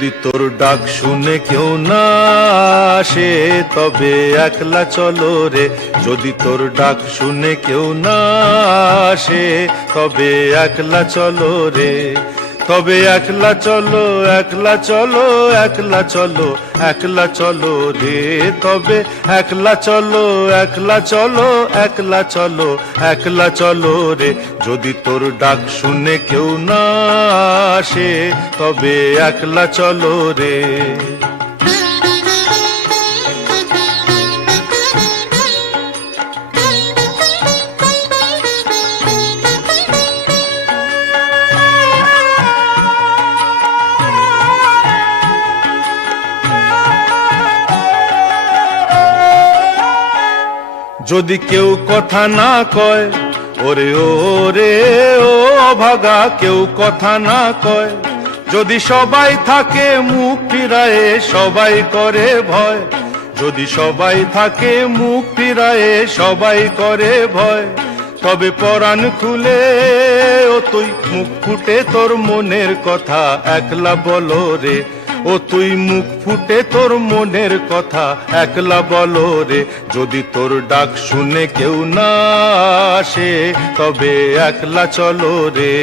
যদি তোর ডাক শুনে কেউ না আসে তবে একলা চলো রে। যদি তোর ডাক শুনে কেউ না আসে তবে একলা চলো রে। তবে একলা চলো, একলা চলো, একলা চলো, একলা চলো রে। তবে একলা চলো, একলা চলো, একলা চলো, একলা চলো রে। যদি তোর ডাক শুনে কেউ না আসে তবে একলা চলো রে। যদি কেউ কথা না কয়, ওরে ওরে ও অভাগা, কেউ কথা না কয়। যদি সবাই থাকে মুখ ফিরায়ে, সবাই করে ভয়। যদি সবাই থাকে মুখ ফিরায়ে, সবাই করে ভয়। তবে পরাণ খুলে ও তুই মুখ ফুটে তোর মনের কথা একলা বলো রে। ও তুই মুখ ফুটে তোর মনের কথা একলা বলো রে। যদি তোর ডাক শুনে কেউ না আসে তবে একলা চলো রে।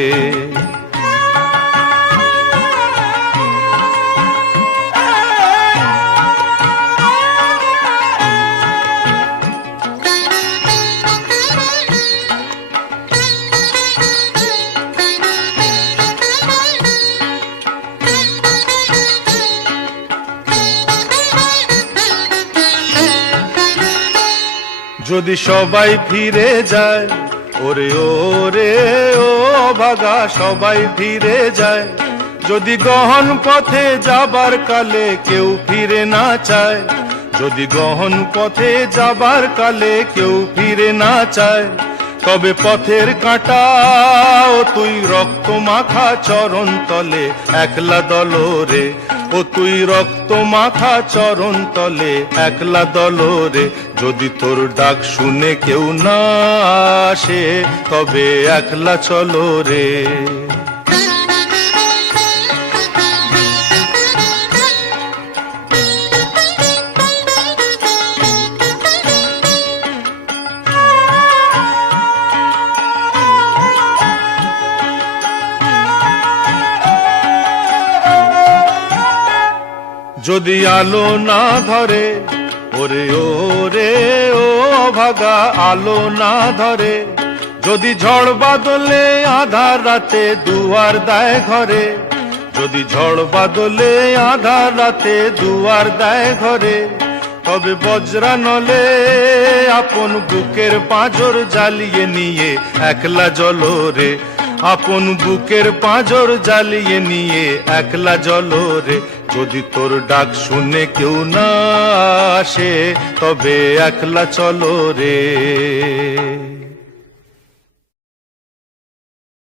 যদি সবাই ফিরে যায়, ওরে ওরে ও অভাগা, সবাই ফিরে যায়। যদি গহন পথে যাবার কালে কেউ ফিরে না চায়, যদি গহন পথে যাবার কালে কেউ ফিরে না চায়, তবে পথের কাঁটা ও তুই রক্ত মাখা চরণ তলে একলা দলো রে। ও তুই রক্ত মাখা চরণ তলে একলা দলো রে। যদি তোর ডাক শুনে কেউ না আসে তবে একলা চলো রে। যদি আলো না ধরে, ওরে ওরে ও অভাগা, আলো না ধরে। যদি ঝড় বাদলে আধার রাতে দুয়ার দেয় ঘরে, যদি ঝড় বাদলে আধার রাতে দুয়ার দেয় ঘরে, তবে বজ্রা নলে আপন বুকের পাঁজর জ্বালিয়ে নিয়ে একলা জ্বলো রে। আপন বুকের পাঁজর জ্বালিয়ে নিয়ে একলা জ্বলো রে। যদি তোর ডাক শুনে কেউ না আসে তবে একলা চলো রে।